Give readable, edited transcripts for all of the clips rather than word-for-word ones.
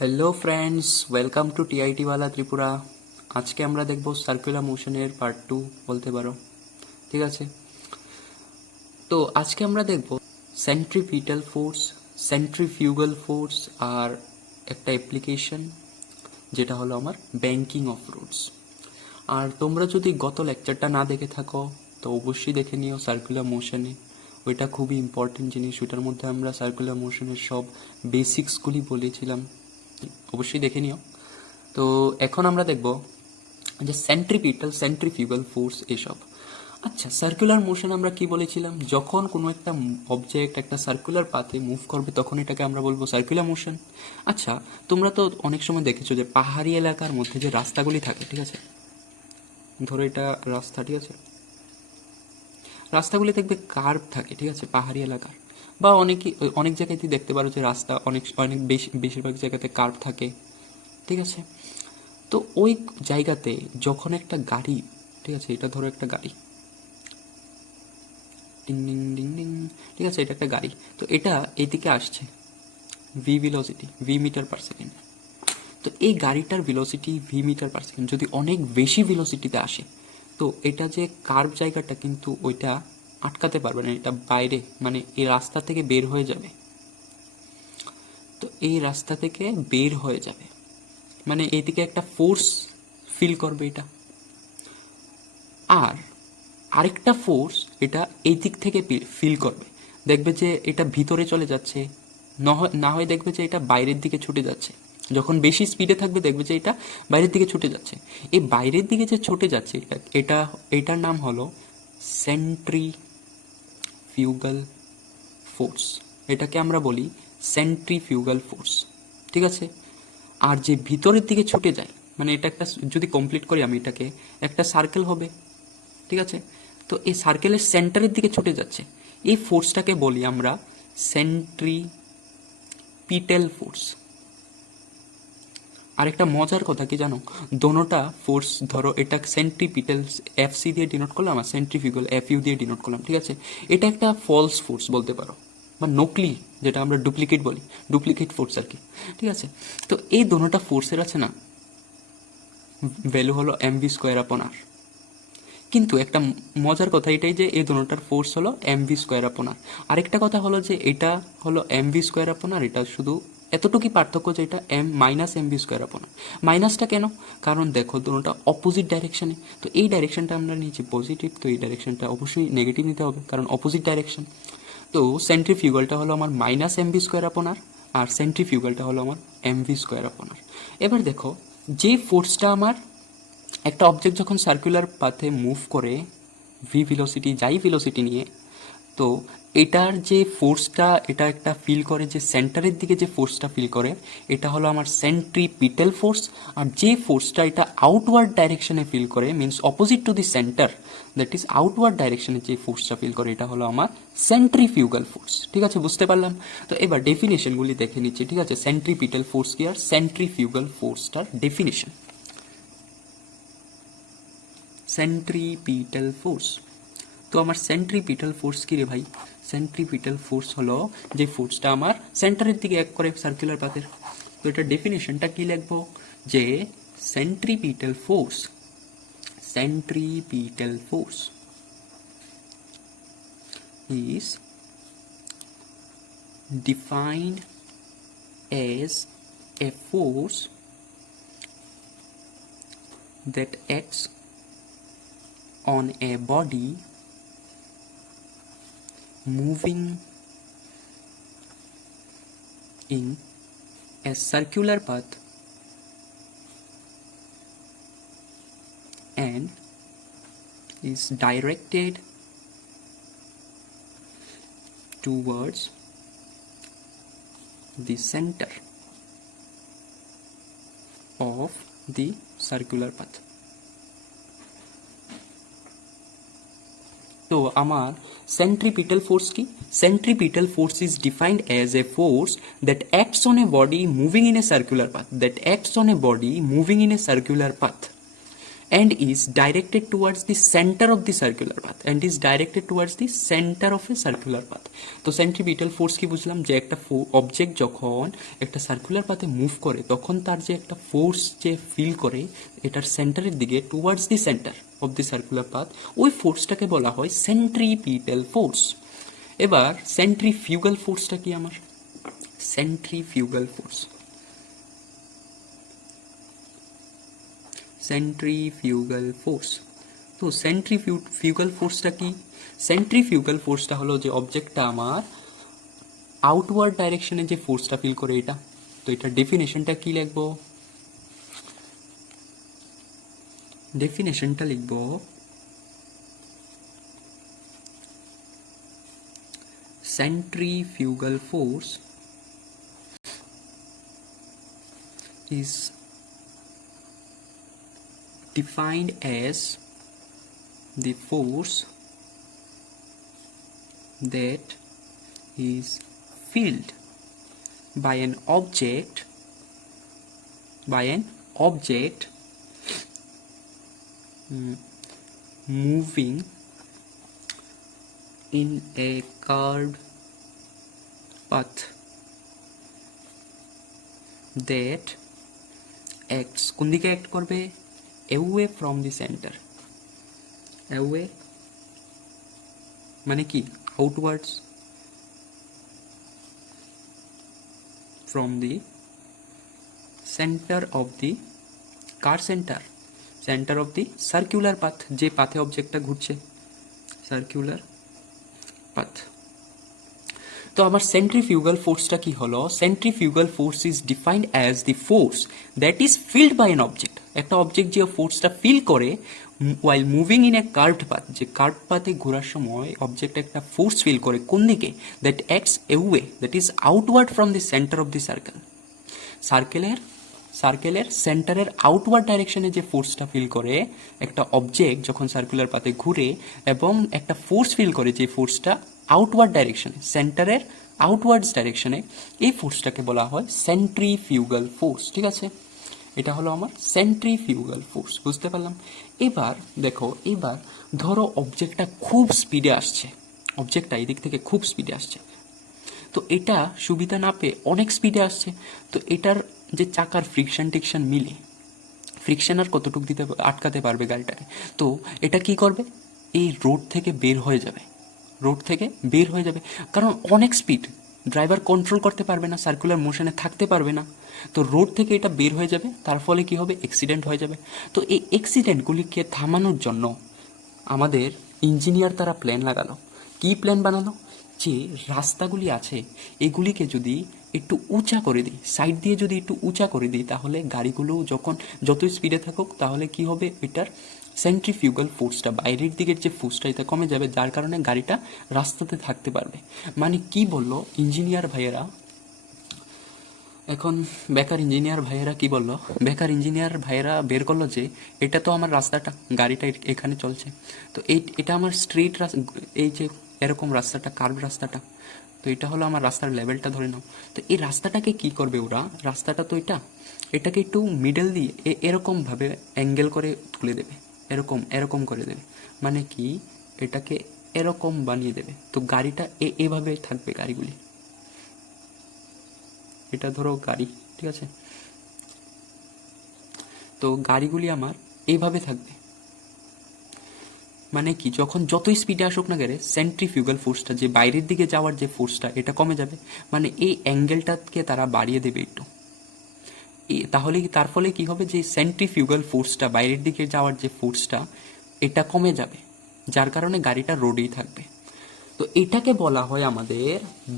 Hello friends, welcome to TIT ওয়ালা ত্রিপুরা। আজকে আমরা দেখব সার্কুলার মোশনের পার্ট 2 বলতে পারো। ঠিক আছে, তো আজকে আমরা দেখব সেন্ট্রিপিটাল ফোর্স, সেন্ট্রিফিউগাল ফোর্স আর একটা অ্যাপ্লিকেশন যেটা হলো আমার ব্যাংকিং অফ রুটস। আর তোমরা যদি গত লেকচারটা না দেখে থাকো তো অবশ্যই দেখে নিও সার্কুলার মোশনে। ওইটা খুবই ইম্পর্টেন্ট জিনিস, ওইটার মধ্যে আমরা সার্কুলার মোশনের সব বেসিক্সগুলি বলেছিলাম, অবশ্যই দেখে নিও। তো এখন আমরা দেখব যে সেন্ট্রিপিটাল, সেন্ট্রিফিউগাল ফোর্স এসব। আচ্ছা, সার্কুলার মোশন আমরা কি বলেছিলাম? যখন কোনো একটা অবজেক্ট একটা সার্কুলার পাথে মুভ করবে তখন এটাকে আমরা বলবো সার্কুলার মোশন। আচ্ছা, তোমরা তো অনেক সময় দেখেছো যে পাহাড়ি এলাকার মধ্যে যে রাস্তাগুলি থাকে, ঠিক আছে, ধরো এটা রাস্তা, ঠিক আছে, রাস্তাগুলি দেখবে কার্ভ থাকে, ঠিক আছে, পাহাড়ি এলাকার বা অনেক জায়গাতেই দেখতে পারো যে রাস্তা অনেক অনেক বেশিরভাগ জায়গাতে কার্ভ থাকে, ঠিক আছে। তো ওই জায়গাতে যখন একটা গাড়ি, ঠিক আছে, এটা ধরো একটা গাড়ি, ডিং ডিং ডিং ডিং, ঠিক আছে, এটা একটা গাড়ি, তো এটা এইদিকে আসছে V velocity, V metre per second. তো এই গাড়িটার velocity V metre per second যদি অনেক বেশি ভেলোসিটিতে আসে তো এটা যে কার্ভ জায়গাটা কিন্তু ওইটা আটকাতে পারবে না, এটা বাইরে মানে এই রাস্তা থেকে বের হয়ে যাবে। তো এই রাস্তা থেকে বের হয়ে যাবে মানে এইদিকে একটা ফোর্স ফিল করবে এটা, আর আরেকটা ফোর্স এটা এই দিক থেকে ফিল করবে, দেখবে যে এটা ভিতরে চলে যাচ্ছে, না হয় দেখবে যে এটা বাইরের দিকে ছুটে যাচ্ছে। যখন বেশি স্পিডে থাকবে দেখবে যে এটা বাইরের দিকে ছুটে যাচ্ছে। এই বাইরের দিকে যে ছুটে যাচ্ছে এটা এটার নাম হলো সেন্ট্রিফিউগাল ফোর্স। এটাকে আমরা বলি সেন্ট্রিফিউগাল ফোর্স, ঠিক আছে। আর যে ভিতরের দিকে ছুটে যায় মানে এটা একটা, যদি কমপ্লিট করি আমি এটাকে, একটা সার্কেল হবে, ঠিক আছে। তো এই সার্কেলের সেন্টারের দিকে ছুটে যাচ্ছে, এই ফোর্সটাকে বলি আমরা সেন্ট্রিপিটাল ফোর্স। আর একটা মজার কথা কি জানো, দোনোটা ফোর্স ধরো এটা সেন্ট্রিপিটাল এফ সি দিয়ে ডিনোট করলাম আর সেন্ট্রিফিউগাল এফ ইউ দিয়ে ডিনোট করলাম, ঠিক আছে। এটা একটা ফলস ফোর্স বলতে পারো বা নকলি, যেটা আমরা ডুপ্লিকেট বলি, ডুপ্লিকেট ফোর্স আর কি, ঠিক আছে। তো এই দোনোটা ফোর্সের আছে না ভ্যালু হলো এম ভি স্কোয়ার আপন আর। কিন্তু একটা মজার কথা এটাই যে এই দুটোটার ফোর্স হলো এম ভি স্কোয়ার আপন আর। আরেকটা কথা হলো যে এটা হলো এম ভি স্কোয়ার আপন আর, এটা শুধু এতটুকুই পার্থক্য যে এটা M minus M V square upon R. মাইনাসটা কেন? কারণ দেখো দুটোটা অপোজিট ডাইরেকশনে, তো এই ডাইরেকশনটা আমরা নিয়েছি পজিটিভ, তো এই ডাইরেকশনটা অবশ্যই নেগেটিভ নিতে হবে কারণ অপোজিট ডাইরেকশন। তো সেন্ট্রিফিউগালটা হলো আমার minus M V square upon আর সেন্ট্রিফিউগালটা হলো আমার এম ভি স্কোয়ার আপন আর। এবার দেখো যে ফোর্সটা আমার একটা অবজেক্ট যখন সার্কুলার পাথে মুভ করে ভি ভেলোসিটি যাই ভেলোসিটি নিয়ে, তো এটার যে ফোর্সটা এটা একটা ফিল করে, যে সেন্টারের দিকে যে ফোর্সটা ফিল করে এটা হলো আমার সেন্ট্রিপিটাল ফোর্স। আর যে ফোর্সটা এটা আউটওয়ার্ড ডাইরেকশনে ফিল করে means opposite to the centre, that is outward ডাইরেকশনে যে ফোর্সটা ফিল করে এটা হলো আমার সেন্ট্রিফিউগাল ফোর্স, ঠিক আছে, বুঝতে পারলাম। তো এবার ডেফিনেশনগুলি দেখে নিচ্ছি, ঠিক আছে, সেন্ট্রিপিটাল ফোর্স কি আর সেন্ট্রিফিউগাল ফোর্সটার ডেফিনেশন। সেন্ট্রিপিটাল ফোর্স, তো আমার সেন্ট্রিপিটাল ফোর্স কি রে ভাই? সেন্ট্রিপিটাল ফোর্স হলো যে ফোর্সটা আমার সেন্টারের দিকে এক করে সার্কুলার পাথের। তো এটা ডেফিনেশনটা কি লিখবো? যে centripetal force, centripetal force is defined as a force that acts on a body moving in a circular path and is directed towards the center of the circular path. তো আমার সেন্ট্রিপিটাল ফোর্স কি? Centripetal force is defined as a force that acts on a body moving in A circular path, that acts on a body moving in A circular path and is directed towards the center of the circular path and is directed towards the center of a circular path. তো centripetal force কি বুঝলাম, যে একটা object যখন একটা circular পাথে move করে তখন তার যে একটা ফোর্স যে ফিল করে এটার সেন্টারের দিকে towards the centre of the circular path, ওই ফোর্সটাকে বলা হয় সেন্ট্রিপিটাল ফোর্স। এবার সেন্ট্রিফিউগাল ফোর্সটা কি আমার, সেন্ট্রিফিউগাল ফোর্স, সেন্ট্রিফিউগাল ফোর্স। তো সেন্ট্রিফিউগাল ফোর্সটা কি, সেন্ট্রিফিউগাল ফোর্সটা হলো যে অবজেক্টটা আমার আউটওয়ার্ড ডাইরেকশনে যে ফোর্সটা ফিল করে এটা। তো এটার ডেফিনেশনটা কি লিখবো, ডেফিনেশনটা লিখবো centrifugal force is defined as the force that is filled by an object moving in a curved path that acts, কোন দিকে অ্যাক্ট করবে, away from the center, away মানে কি outwards from the center of the car centre, centre of the circular path, যে পাথে অবজেক্টটা ঘুরছে, circular path. তো আমার centrifugal ফোর্সটা কি হলো, centrifugal force is defined as the force that is felt by an object, একটা অবজেক্ট যে ফোর্সটা ফিল করে while moving in a curved path, যে কার্ভড পাথে ঘোরার সময় অবজেক্ট একটা ফোর্স ফিল করে কোন দিকে, that acts away that is outward from the centre of the circle, সার্কেলের সেন্টারের আউটওয়ার্ড ডাইরেকশনে যে ফোর্সটা ফিল করে একটা অবজেক্ট যখন সার্কুলার পাথে ঘুরে, এবং একটা ফোর্স ফিল করে যে ফোর্সটা আউটওয়ার্ড ডাইরেকশনে, সেন্টারের আউটওয়ার্ডস ডাইরেকশনে, এই ফোর্সটাকে বলা হয় সেন্ট্রিফিউগাল ফোর্স। ঠিক আছে, এটা হলো আমার সেন্ট্রিফিউগাল ফোর্স, বুঝতে পারলাম। এবার দেখো, এবার ধরো অবজেক্টটা খুব স্পিডে আসছে, অবজেক্টটা এই দিক থেকে খুব স্পিডে আসছে, তো এটা সুবিধা না পেয়ে অনেক স্পিডে আসছে, তো এটার যে চাকার ফ্রিকশন টিকশন মিলে, ফ্রিকশন আর কতটুকু দিতে আটকাতে পারবে গাড়িটাকে, তো এটা কি করবে, এই রোড থেকে বের হয়ে যাবে, রোড থেকে বের হয়ে যাবে, কারণ অনেক স্পিড, ড্রাইভার কন্ট্রোল করতে পারবে না, সার্কুলার মোশনে থাকতে পারবে না, তো রোড থেকে এটা বের হয়ে যাবে, তার ফলে কি হবে, অ্যাক্সিডেন্ট হয়ে যাবে। তো এই অ্যাক্সিডেন্টগুলিকে থামানোর জন্য আমাদের ইঞ্জিনিয়ার তারা প্ল্যান লাগালো, কি প্ল্যান বানালো, যে রাস্তাগুলি আছে এগুলিকে যদি একটু উঁচা করে দিই, সাইড দিয়ে যদি একটু উঁচা করে দিই, তাহলে গাড়িগুলো যখন যতই স্পিডে থাকুক তাহলে কি হবে, এটার সেন্ট্রিফিউগাল ফোর্সটা, বাইরের দিকের যে ফোর্সটা এটা কমে যাবে, যার কারণে গাড়িটা রাস্তাতে থাকতে পারবে। মানে কি বললো ইঞ্জিনিয়ার ভাইয়েরা, এখন বেকার ইঞ্জিনিয়ার ভাইয়েরা কি বললো, বেকার ইঞ্জিনিয়ার ভাইয়েরা বের করলো যে এটা তো আমার রাস্তাটা, গাড়িটা এখানে চলছে, তো এটা আমার স্ট্রিট এই যে এরকম রাস্তাটা, কার্ভ রাস্তাটা, তো এটা হলো আমার রাস্তার লেভেলটা ধরে নাও। তো এই রাস্তাটাকে কি করবে ওরা, রাস্তাটা তো এটাকে একটু মিডল দিয়ে এরকমভাবে অ্যাঙ্গেল করে তুলে দেবে, এরকম এরকম করে দেবে, মানে কি এটাকে এরকম বানিয়ে দেবে, তো গাড়িটা এভাবে থাকবে গাড়িগুলি, এটা ধরো গাড়ি, ঠিক আছে, তো গাড়িগুলি আমার এইভাবে থাকবে, মানে কি যখন যতই স্পিডে আসুক না গেলে সেন্ট্রিফিউগাল ফোর্সটা, যে বাইরের দিকে যাওয়ার যে ফোর্সটা, এটা কমে যাবে, মানে এই অ্যাঙ্গেলটাকে তারা বাড়িয়ে দেবে একটু, তাহলে তার ফলে কি হবে, যে সেন্ট্রিফিউগাল ফোর্সটা, বাইরের দিকে যাওয়ার যে ফোর্সটা, এটা কমে যাবে, যার কারণে গাড়িটা রোডেই থাকবে। তো এটাকে বলা হয় আমাদের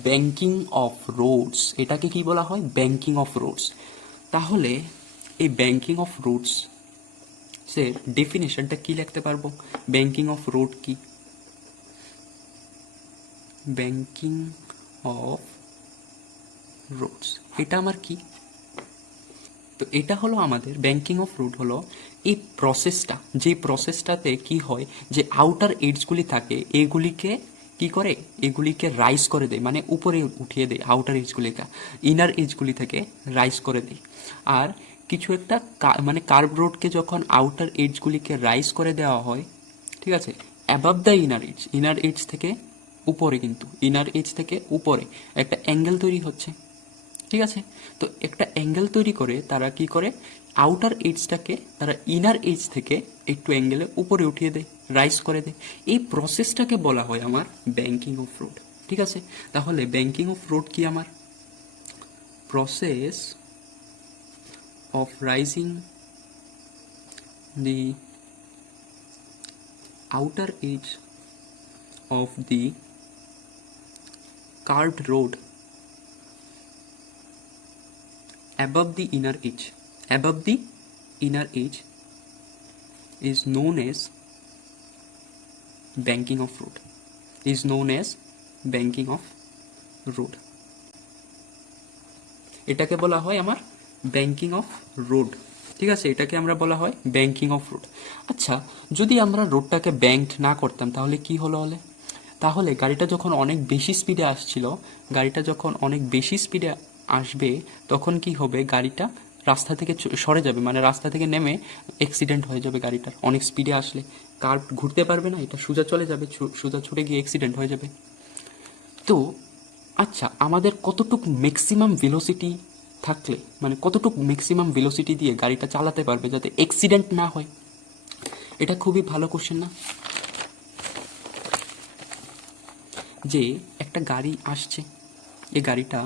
ব্যাংকিং অফ রোডস, এটাকে কি বলা হয়, ব্যাংকিং অফ রোডস। তাহলে এই ব্যাংকিং অফ রোডস এর ডেফিনেশনটা কি লিখতে পারবো, ব্যাংকিং অফ রোড কি, ব্যাংকিং অফ রোডস এটা আমার কি, তো এটা হলো আমাদের ব্যাংকিং অফ রোড হলো এই প্রসেসটা, যে প্রসেসটাতে কি হয়, যে আউটার এজগুলি থাকে এগুলিকে কি করে, এগুলিকে রাইজ করে দেয়, মানে উপরে উঠিয়ে দেয়, আউটার এজগুলিকে ইনার এজগুলি থেকে রাইজ করে দেয়, আর কিছু একটা মানে কার্ভ রোডকে যখন আউটার এজগুলিকে রাইজ করে দেওয়া হয়, ঠিক আছে, অ্যাবাভ দ্য ইনার এজ থেকে উপরে, কিন্তু ইনার এজ থেকে উপরে একটা অ্যাঙ্গেল তৈরি হচ্ছে, ঠিক আছে। তো একটা অ্যাঙ্গেল তৈরি করে তারা কি করে, আউটার এজটাকে তারা ইনার এজ থেকে একটু অ্যাঙ্গেলে উপরে উঠিয়ে দেয়, রাইজ করে দেয়। এই প্রসেসটাকে বলা হয় আমার ব্যাংকিং অফ রোড, ঠিক আছে। তাহলে ব্যাংকিং অফ রোড কি আমার? Process of rising the outer edge of the carved road above the inner edge is known as banking of road, এটাকে বলা হয় আমার ব্যাংকিং অফ রোড, ঠিক আছে। এটাকে আমরা বলা হয় ব্যাংকিং অফ রোড। আচ্ছা, যদি আমরা রোডটাকে ব্যাংকড না করতাম তাহলে কি হলো? তাহলে গাড়িটা যখন অনেক বেশি স্পিডে আসবে তখন কি হবে, গাড়িটা রাস্তা থেকে সরে যাবে, মানে রাস্তা থেকে নেমে অ্যাক্সিডেন্ট হয়ে যাবে। গাড়িটার অনেক স্পিডে আসলে কার ঘুরতে পারবে না, এটা সোজা চলে যাবে, সোজা ছুটে গিয়ে অ্যাক্সিডেন্ট হয়ে যাবে। তো আচ্ছা, আমাদের কতটুকু ম্যাক্সিমাম ভেলোসিটি থাকলে, মানে কতটুকু ম্যাক্সিমাম ভেলোসিটি দিয়ে গাড়িটা চালাতে পারবে যাতে অ্যাক্সিডেন্ট না হয়? এটা খুবই ভালো কোশ্চেন না? যে একটা গাড়ি আসছে, এই গাড়িটা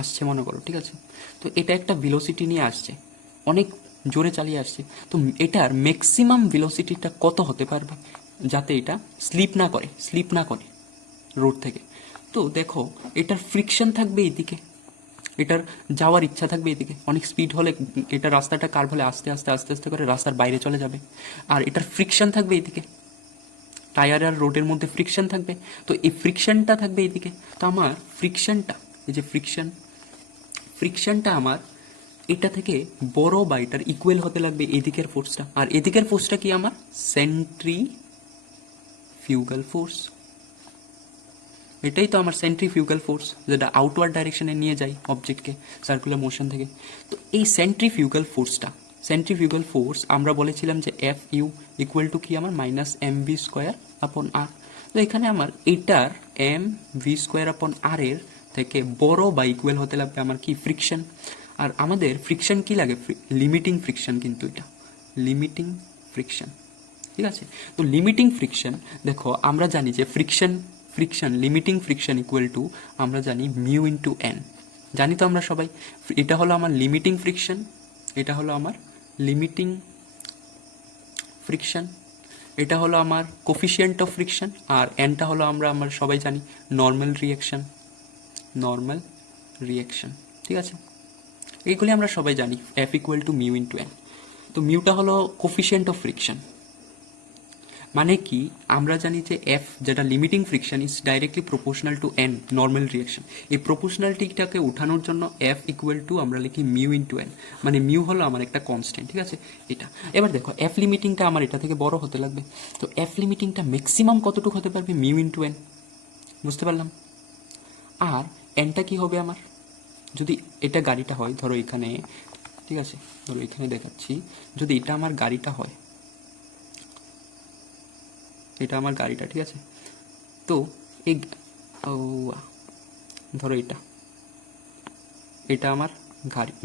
আসছে মনে করো, ঠিক আছে। তো এটা একটা ভেলোসিটি নিয়ে আসছে, অনেক জোরে চালিয়ে আসছে। তো এটার ম্যাক্সিমাম ভেলোসিটিটা কত হতে পারবে যাতে এটা স্লিপ না করে রোড থেকে? তো দেখো, এটার ফ্রিকশন থাকবে এইদিকে, এটার যাওয়ার ইচ্ছা থাকবে এদিকে। অনেক স্পিড হলে এটা রাস্তাটা কার হলে আস্তে আস্তে আস্তে আস্তে করে রাস্তার বাইরে চলে যাবে। আর এটার ফ্রিকশন থাকবে এইদিকে, টায়ার আর রোডের মধ্যে ফ্রিকশন থাকবে। তো এই ফ্রিকশনটা থাকবে এইদিকে। তো আমার ফ্রিকশনটা, এই যে ফ্রিকশনটা আমার এটা থেকে বড় বা এটার ইকুয়াল হতে লাগবে এদিকের ফোর্সটা। আর এদিকের ফোর্সটা কি আমার? Centrifugal force. এটাই তো আমার সেন্ট্রিফিউগাল ফোর্স, যেটা আউটওয়ার্ড ডাইরেকশনে নিয়ে যায় অবজেক্টকে সার্কুলার মোশন থেকে। তো এই সেন্ট্রিফিউগাল ফোর্স আমরা বলেছিলাম যে এফ ইউ ইকুয়াল টু কি আমার minus M V square upon আর। তো এখানে আমার এইটার এম ভি স্কোয়ার আপন আর এর থেকে বড় বা ইকুয়াল হতে লাগবে আমার কি? ফ্রিকশন। আর আমাদের ফ্রিকশন কি লাগে? লিমিটিং ফ্রিকশন, কিন্তু এটা লিমিটিং ফ্রিকশন, ঠিক আছে। তো লিমিটিং ফ্রিকশন, দেখো আমরা জানি যে লিমিটিং ফ্রিকশন ইকুয়াল টু আমরা জানি মিউ ইন্টু এন, জানি তো আমরা সবাই। এটা হলো আমার লিমিটিং ফ্রিকশন, এটা হলো আমার লিমিটিং ফ্রিকশন, এটা হলো আমার কোফিশিয়েন্ট অফ ফ্রিকশন, আর এনটা হলো আমরা সবাই জানি নর্মাল রিয়াকশন, ঠিক আছে। এইগুলি আমরা সবাই জানি, F equal to mu into N. তো মিউটা হলো কোফিশিয়েন্ট অফ ফ্রিকশন, মানে কি আমরা জানি যে এফ, যেটা limiting friction, is directly proportional to N normal reaction. এই প্রপোর্শনালিটিটাকে উঠানোর জন্য এফ ইকুয়াল টু আমরা লিখি মিউ ইন্টু এন, মানে মিউ হলো আমার একটা কনস্ট্যান্ট, ঠিক আছে। এটা এবার দেখো, এফ লিমিটিংটা আমার এটা থেকে বড় হতে লাগবে। তো এফ লিমিটিংটা ম্যাক্সিমাম কতটুকু হতে পারবে? মিউ ইন্টু এন, বুঝতে পারলাম। আর এনটা কি হবে আমার? যদি এটা গাড়িটা হয়, ধরো এখানে, ঠিক আছে, ধরো এখানে দেখাচ্ছি, যদি এটা আমার গাড়িটা হয়, এটা আমার গাড়িটা, ঠিক আছে। তো এই ধরো এটা আমার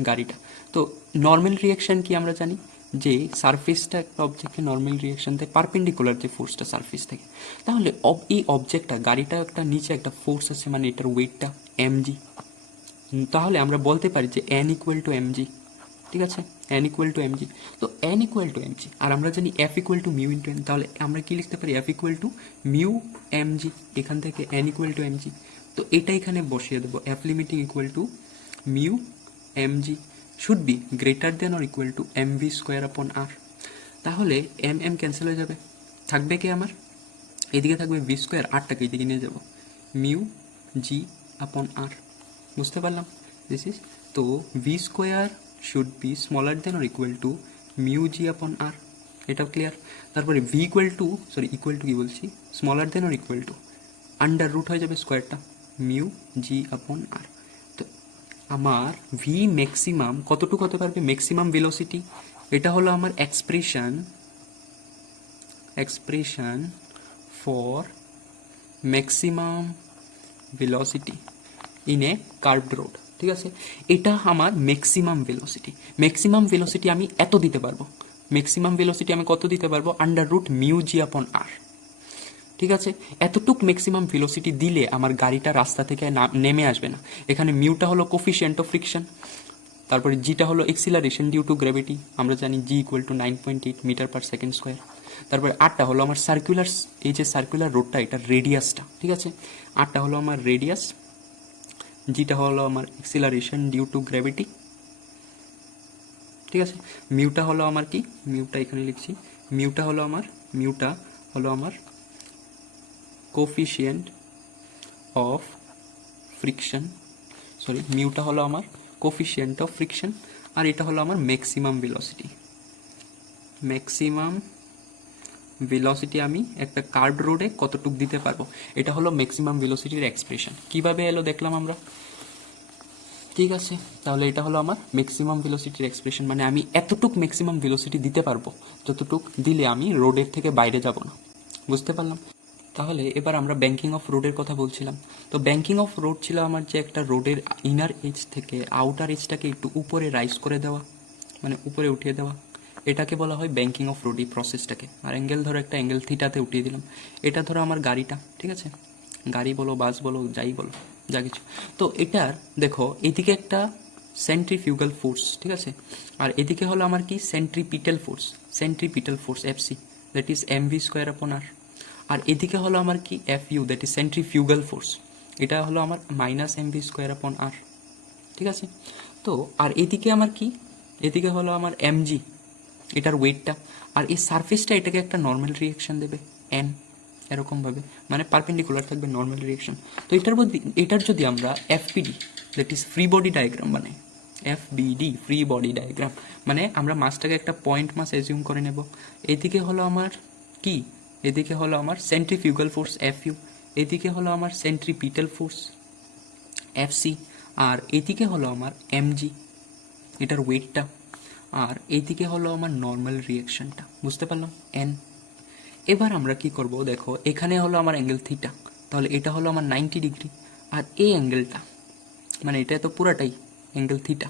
গাড়িটা। তো নর্মাল রিয়াকশন কি আমরা জানি যে সারফেসটা একটা অবজেক্টে নর্মাল রিয়াকশন থেকে পারপেন্ডিকুলার যে ফোর্সটা সারফেস থেকে। তাহলে এই অবজেক্টটা, গাড়িটা একটা নিচে একটা ফোর্স আছে, মানে এটার ওয়েটটা এমজি। তাহলে আমরা বলতে পারি যে এন ইকুয়াল টু এমজি, ঠিক আছে, এন ইকুয়াল টু এমজি। তো এন ইকুয়াল টু এমজি, আর আমরা জানি F equal to mu into N. তাহলে আমরা কি লিখতে পারি? F equal to mu MG, এখান থেকে এন ইকুয়াল টু এমজি। তো এটা এখানে বসিয়ে দেবো, F limiting equal to mu MG should be greater than or equal to M V square upon R. তাহলে এম এম ক্যান্সেল হয়ে যাবে, থাকবে কি আমার? এদিকে থাকবে ভি স্কোয়ার, আরটাকে এদিকে নিয়ে যাবো, মিউ জি আপন আর। বুঝতে পারলাম? দিস ইজ, তো V square should be smaller than or equal to mu G upon R, এটাও ক্লিয়ার। তারপরে ভি ইকুয়াল টু কি বলছি, smaller than or equal to under root হয়ে যাবে স্কোয়ারটা, মিউ জি আপন আর। তো আমার ভি ম্যাক্সিমাম কতটুকু হতে পারবে, ম্যাক্সিমাম ভেলোসিটি, এটা হলো আমার expression for maximum velocity in a curved road, ঠিক আছে। এটা আমার ম্যাক্সিমাম ভেলোসিটি আমি এত দিতে পারবো, ম্যাক্সিমাম ভেলোসিটি আমি কত দিতে পারবো, √μg/r, ঠিক আছে। এতটুক ম্যাক্সিমাম ভেলোসিটি দিলে আমার গাড়িটা রাস্তা থেকে নেমে আসবে না। এখানে মিউটা হলো কোফিশিয়েন্ট অফ ফ্রিকশন, তারপরে জিটা হলো এক্সিলারেশন ডিউ টু গ্র্যাভিটি, আমরা জানি জি ইকুয়াল টু 9.8 মিটার/সেকেন্ড স্কোয়ার। তারপরে আটটা হলো আমার সার্কুলার, এই যে সার্কুলার রোডটা এটা রেডিয়াসটা, ঠিক আছে। আটটা হলো আমার রেডিয়াস, জিটা হলো আমার এক্সিলারেশন ডিউ টু গ্র্যাভিটি, ঠিক আছে। মিউটা হলো আমার কি, মিউটা এখানে লিখছি, মিউটা হলো আমার কোফিশিয়েন্ট অফ ফ্রিকশন, মিউটা হলো আমার কোফিশিয়েন্ট অফ ফ্রিকশন, আর এটা হলো আমার ম্যাক্সিমাম ভেলোসিটি আমি একটা কার্ভড রোডে কতটুক দিতে পারবো, এটা হলো ম্যাক্সিমাম ভেলোসিটির এক্সপ্রেশন। কিভাবে এলো দেখলাম আমরা, ঠিক আছে। তাহলে এটা হলো আমার ম্যাক্সিমাম ভেলোসিটির এক্সপ্রেশন, মানে আমি এতটুক ম্যাক্সিমাম ভেলোসিটি দিতে পারবো যতটুক দিলে আমি রোডের থেকে বাইরে যাব না, বুঝতে পারলাম। তাহলে এবার আমরা ব্যাংকিং অফ রোডের কথা বলছিলাম। তো ব্যাংকিং অফ রোড ছিল আমার যে একটা রোডের ইনার এজ থেকে আউটার এজটাকে একটু উপরে রাইজ করে দেওয়া, মানে উপরে উঠিয়ে দেওয়া, এটাকে বলা হয় ব্যাংকিং অফ রোড, এই প্রসেসটাকে। আর অ্যাঙ্গেল ধরো একটা অ্যাঙ্গেল থিটাতে উঠিয়ে দিলাম, এটা ধরো আমার গাড়িটা, ঠিক আছে, গাড়ি বলো বাস বলো যাই বলো যা কিছু। তো এটার দেখো এইদিকে একটা সেন্ট্রিফিউগাল ফোর্স, ঠিক আছে, আর এদিকে হলো আমার কি centripetal force FC, that is mv²/r। আর এদিকে হলো আমার কি FU, that is centrifugal force, এটা হলো আমার -mv²/r, ঠিক আছে। তো আর এদিকে আমার কি, এদিকে হলো আমার mg, এটার ওয়েটটা, আর এই সারফেসটা এটাকে একটা নর্মাল রিয়েকশন দেবে n, এরকমভাবে, মানে পারপেন্ডিকুলার থাকবে নর্মাল রিয়েকশন। তো এটার যদি আমরা FBD, that is free body diagram বানাই, FBD ফ্রি বডি ডায়াগ্রাম, মানে আমরা মাসটাকে একটা পয়েন্ট মাস অ্যাজিউম করে নেব। এদিকে হলো আমার কি, এদিকে হলো আমার সেন্ট্রিফিউগাল ফোর্স FU, এদিকে হলো আমার সেন্ট্রিপিটাল ফোর্স FC, আর এদিকে হলো আমার mg, এটার ওয়েটটা, আর এইদিকে হলো আমার নর্মাল রিয়েকশনটা, বুঝতে পারলাম n। এবার আমরা কি করব, দেখো এখানে হলো আমার অ্যাঙ্গেল থিটা, তাহলে এটা হলো আমার 90 ডিগ্রি, আর এই অ্যাঙ্গেলটা, মানে এটা তো পুরাটাই অ্যাঙ্গেল থিটা,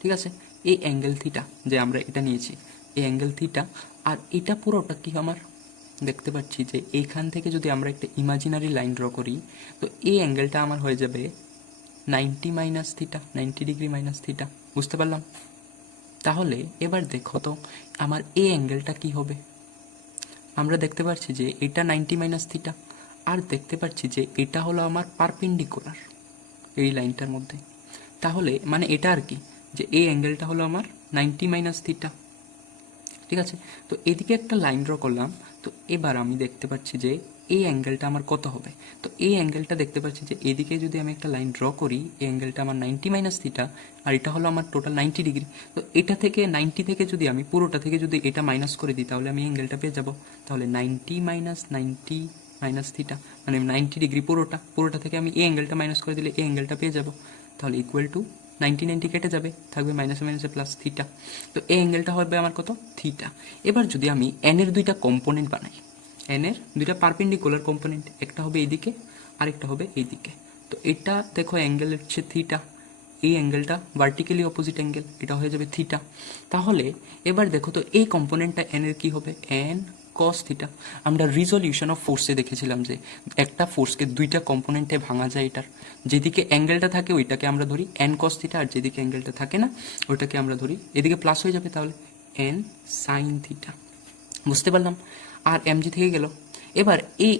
ঠিক আছে। এই অ্যাঙ্গেল থিটা যে আমরা এটা নিয়েছি, এই অ্যাঙ্গেল থিটা, আর এটা পুরোটা কি আমার দেখতে পাচ্ছি যে এইখান থেকে যদি আমরা একটা ইমাজিনারি লাইন ড্র করি, তো এই অ্যাঙ্গেলটা আমার হয়ে যাবে 90 ডিগ্রি মাইনাস থিটা, বুঝতে পারলাম। তাহলে এবার দেখো তো আমার এই অ্যাঙ্গেলটা কি হবে, আমরা দেখতে পাচ্ছি যে এটা 90 - θ, আর দেখতে পাচ্ছি যে এটা হলো আমার পারপেন্ডিকুলার এই লাইনটার মধ্যে। তাহলে মানে এটা আর কি, যে এই অ্যাঙ্গেলটা হলো আমার 90 - θ, ঠিক আছে। তো এদিকে একটা লাইন ড্র করলাম, তো এবার আমি দেখতে পাচ্ছি যে এই অ্যাঙ্গেলটা আমার কত হবে। তো এই অ্যাঙ্গেলটা দেখতে পাচ্ছি যে এদিকে যদি আমি একটা লাইন ড্র করি, এই অ্যাঙ্গেলটা আমার 90 - θ, আর এটা হলো আমার টোটাল 90 ডিগ্রি। তো এটা থেকে 90 থেকে যদি আমি পুরোটা থেকে যদি এটা মাইনাস করে দিই, তাহলে আমি অ্যাঙ্গেলটা পেয়ে যাব। তাহলে 90 - 90 - θ, মানে 90 ডিগ্রি পুরোটা থেকে আমি এই অ্যাঙ্গেলটা মাইনাস করে দিলে এই অ্যাঙ্গেলটা পেয়ে যাব। তাহলে ইকুয়াল টু 90 কেটে যাবে, থাকবে মাইনাসে মাইনাসে প্লাস থিটা। তো এই অ্যাঙ্গেলটা হবে আমার কত, থিটা। এবার যদি আমি এন এর দুইটা কম্পোনেন্ট বানাই, এন এর দুইটা পারপেন্ডিকুলার কম্পোনেন্ট, একটা হবে এইদিকে আরেকটা হবে এইদিকে। তো এটা দেখো অ্যাঙ্গেল হচ্ছে থিটা, এই অ্যাঙ্গেলটা ভার্টিক্যালি অপোজিট অ্যাঙ্গেল, এটা হয়ে যাবে থিটা। তাহলে এবার দেখো তো এই কম্পোনেন্টটা এন এর কি হবে, এন কস থিটা। আমরা রিজলিউশন অফ ফোর্সে দেখেছিলাম যে একটা ফোর্সকে দুইটা কম্পোনেন্টে ভাঙা যায়, এটার যেদিকে অ্যাঙ্গেলটা থাকে ওইটাকে আমরা ধরি এন কস থিটা, আর যেদিকে অ্যাঙ্গেলটা থাকে না ওইটাকে আমরা ধরি, এদিকে প্লাস হয়ে যাবে, তাহলে এন সাইন থিটা, বুঝতে পারলাম। আর এমজি থেকে গেল। এবার এই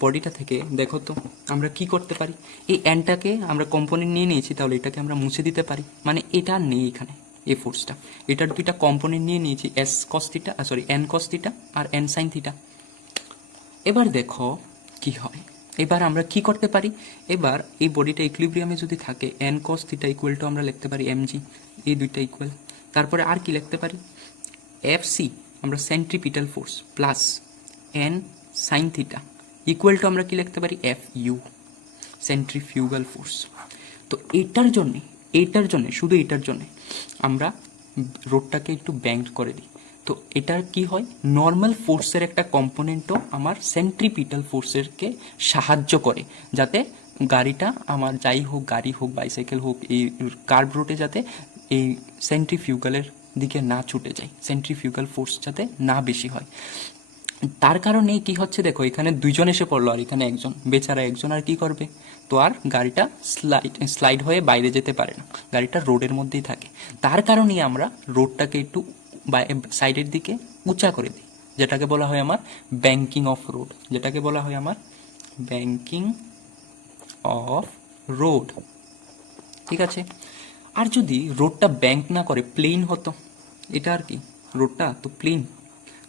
বডিটা থেকে দেখো তো আমরা কি করতে পারি, এই এনটাকে আমরা কম্পোনেন্ট নিয়ে নিয়েছি, তাহলে এটাকে আমরা মুছে দিতে পারি, মানে এটা নেই এখানে এই ফোর্সটা, এটার দুইটা কম্পোনেন্ট নিয়ে নিয়েছি, S cos theta N cos theta আর এন সাইন থিটা। এবার দেখো কি হয়, এবার আমরা কি করতে পারি, এবার এই বডিটা ইকুইলিব্রিয়ামে যদি থাকে N cos theta equal two আমরা লিখতে পারি এমজি, এই দুইটা ইকুয়াল। তারপরে আর কি লিখতে পারি, এফসি আমরা centripetal force plus N sine theta equal two আমরা কি লিখতে পারি এফ ইউ সেন্ট্রিফিউগাল ফোর্স। তো এটার জন্যে এইটার জন্য, শুধু এইটার জন্য আমরা রোডটাকে একটু ব্যাঙ্ক করে দিই। তো এটার কি হয়, নর্মাল ফোর্সের একটা কম্পোনেন্টও আমার সেন্ট্রিপিটাল ফোর্সেরকে সাহায্য করে, যাতে গাড়িটা আমার যাই হোক, গাড়ি হোক, বাইসাইকেল হোক, এই কার্ভ রোডে যাতে এই সেন্ট্রিফিউগালের দিকে না ছুটে যায়, সেন্ট্রিফিউগাল ফোর্স যাতে না বেশি হয়। তার কারণে কি হচ্ছে দেখো, এখানে দুইজন এসে পড়লো আর এখানে একজন, বেচারা একজন আর কি করবে, তো আর গাড়িটা স্লাইড হয়ে বাইরে যেতে পারে না, গাড়িটা রোডের মধ্যেই থাকে। তার কারণেই আমরা রোডটাকে একটু সাইডের দিকে উঁচা করে দিই, যেটাকে বলা হয় আমার ব্যাঙ্কিং অফ রোড, যেটাকে বলা হয় আমার ব্যাঙ্কিং অফ রোড। ঠিক আছে। আর যদি রোডটা ব্যাঙ্ক না করে প্লেন হতো, এটা আর কি, রোডটা তো প্লেন,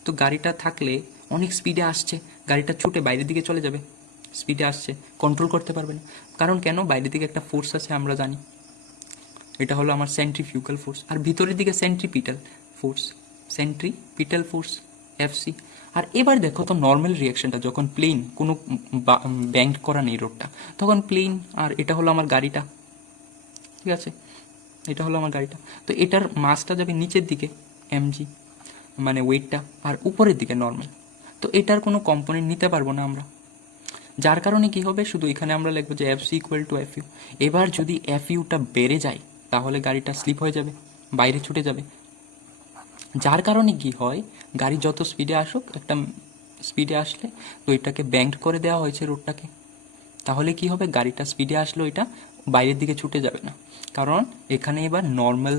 তো গাড়িটা থাকলে অনেক স্পিডে আসছে, গাড়িটা ছুটে বাইরের দিকে চলে যাবে, স্পিডে আসছে, কন্ট্রোল করতে পারবে না। কারণ কেন, বাইরের দিকে একটা ফোর্স আছে আমরা জানি, এটা হলো আমার সেন্ট্রিফিউগাল ফোর্স, আর ভিতরের দিকে centripetal force, centripetal force FC. আর এবার দেখো তো নর্মাল রিয়াকশনটা, যখন প্লেন, কোনো ব্যাঙ্ক করা নেই রোডটা, তখন প্লেন, আর এটা হলো আমার গাড়িটা, ঠিক আছে, এটা হলো আমার গাড়িটা। তো এটার মাসটা যাবে নিচের দিকে এমজি, মানে ওয়েটটা, আর উপরের দিকে নর্মাল। তো এটার কোনো কম্পোনেন্ট নিতে পারবো না আমরা, যার কারণে কি হবে, শুধু এখানে আমরা লিখবো যে F C equal to F U. এবার যদি এফ ইউটা বেড়ে যায়, তাহলে গাড়িটা স্লিপ হয়ে যাবে, বাইরে ছুটে যাবে। যার কারণে কি হয়, গাড়ি যত স্পিডে আসুক, একটা স্পিডে আসলে তো এটাকে ব্যাঙ্ক করে দেওয়া হয়েছে রোডটাকে, তাহলে কি হবে, গাড়িটা স্পিডে আসলো, এটা বাইরের দিকে ছুটে যাবে না, কারণ এখানে এবার নর্মাল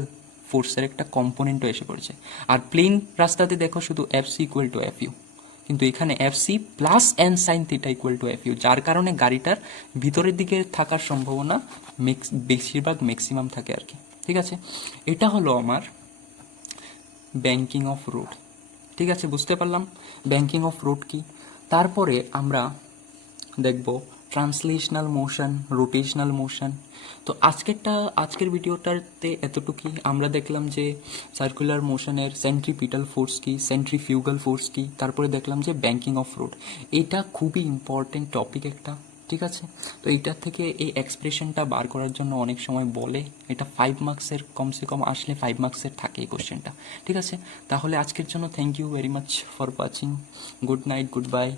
ফোর্সের একটা কম্পোনেন্টও এসে পড়েছে। আর প্লেন রাস্তাতে দেখো শুধু F C equal to F U, কিন্তু এখানে F C plus N sine theta equal to F U, যার কারণে গাড়িটার ভিতরের দিকে থাকার সম্ভাবনা বেশিরভাগ ম্যাক্সিমাম থাকে আর কি। ঠিক আছে, এটা হলো আমার ব্যাঙ্কিং অফ রোড। ঠিক আছে, বুঝতে পারলাম ব্যাঙ্কিং অফ রোড কি। তারপরে আমরা দেখব ট্রান্সলেশনাল মোশন, রোটেশনাল মোশন। তো আজকের ভিডিওটাতে এতটুকুই। আমরা দেখলাম যে সার্কুলার মোশনের সেন্ট্রিপিটাল ফোর্স কি, সেন্ট্রিফিউগাল ফোর্স কি, তারপরে দেখলাম যে ব্যাঙ্কিং অফ রোড। এটা খুবই ইম্পর্টেন্ট টপিক একটা, ঠিক আছে। তো এইটার থেকে এই এক্সপ্রেশনটা বার করার জন্য অনেক সময় বলে, এটা 5 মার্কসের কমসে কম আসলে 5 মার্কসের থাকে এই কোশ্চেনটা। ঠিক আছে, তাহলে আজকের জন্য thank you very much for watching. Good night, good by.